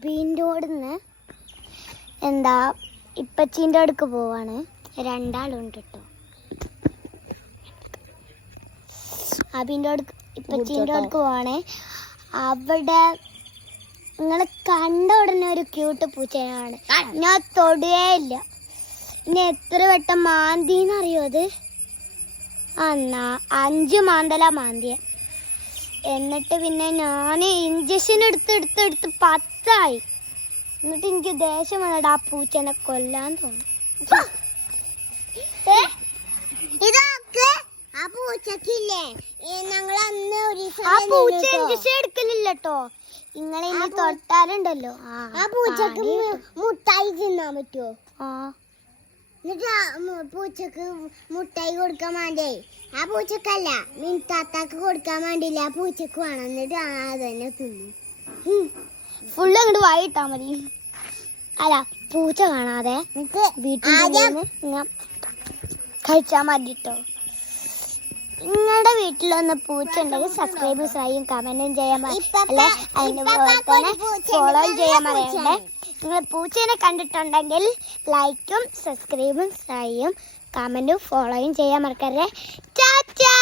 അബീൻ്റോടുന്ന് എന്താ ഇപ്പച്ചീൻ്റെ അടുക്ക് പോവാണ്. രണ്ടാളുണ്ട് കേട്ടോ. അബീൻ്റെ അടുക്ക് ഇപ്പച്ചീൻ്റെ അടുക്ക് പോവാണ്. അവിടെ നിങ്ങൾ കണ്ട ഉടനെ ഒരു ക്യൂട്ട് പൂച്ചയാണ്. ഞാൻ തൊടുകേ ഇല്ല. ഇനി എത്ര വട്ടം മാന്തിന്നറിയോ അത്? എന്നാ 5 മാന്തല മാന്തിയ. എന്നിട്ട് പിന്നെ ഞാൻ ഇഞ്ചക്ഷൻ എടുത്ത് 10 ആയി. എന്നിട്ട് എനിക്ക് ദേഷ്യം വന്നിട്ട് ആ പൂച്ചനെ കൊല്ലാൻ തോന്നി. ഇതൊക്കെ ആ പൂച്ചക്കില്ലേ, ഞങ്ങൾ അന്ന് ആ പൂച്ച ഇഞ്ചക്ഷൻ എടുക്കലില്ല കേട്ടോ. നിങ്ങളെ ഇനി തൊട്ടാലുണ്ടല്ലോ ആ പൂച്ചക്ക് മുട്ടായി തിന്നാൻ പറ്റുമോ? എന്നിട്ട് പൂച്ചക്ക് മുട്ടായി കൊടുക്കാൻ വേണ്ടേ, ആ പൂച്ചക്കല്ല മിൻതാത്താക്ക് കൊടുക്കാൻ വേണ്ടിയില്ല, ആ പൂച്ചക്ക് വേണം. എന്നിട്ട് അതന്നെ തിന്നു. ഫുള്ള് അങ്ങോട്ട് വായിട്ടാ മതി. അല്ല പൂച്ച കാണാതെ വീട്ടിൽ കഴിച്ചാൽ മതി കേട്ടോ. നിങ്ങളുടെ വീട്ടിലൊന്ന് പൂച്ച ഉണ്ടെങ്കിൽ സബ്സ്ക്രൈബേഴ്സായും കമന്റും ചെയ്യാൻ അല്ലെ അതുപോലെ തന്നെ ഫോളോ ചെയ്യാൻ പറയണ്ടേ. നിങ്ങൾ പൂച്ചേനെ കണ്ടിട്ടുണ്ടെങ്കിൽ ലൈക്കും സബ്സ്ക്രൈബും ചെയ്യും, കമന്റും ഫോളോയും ചെയ്യാൻ മറക്കരുത്. ചാച്ചാ.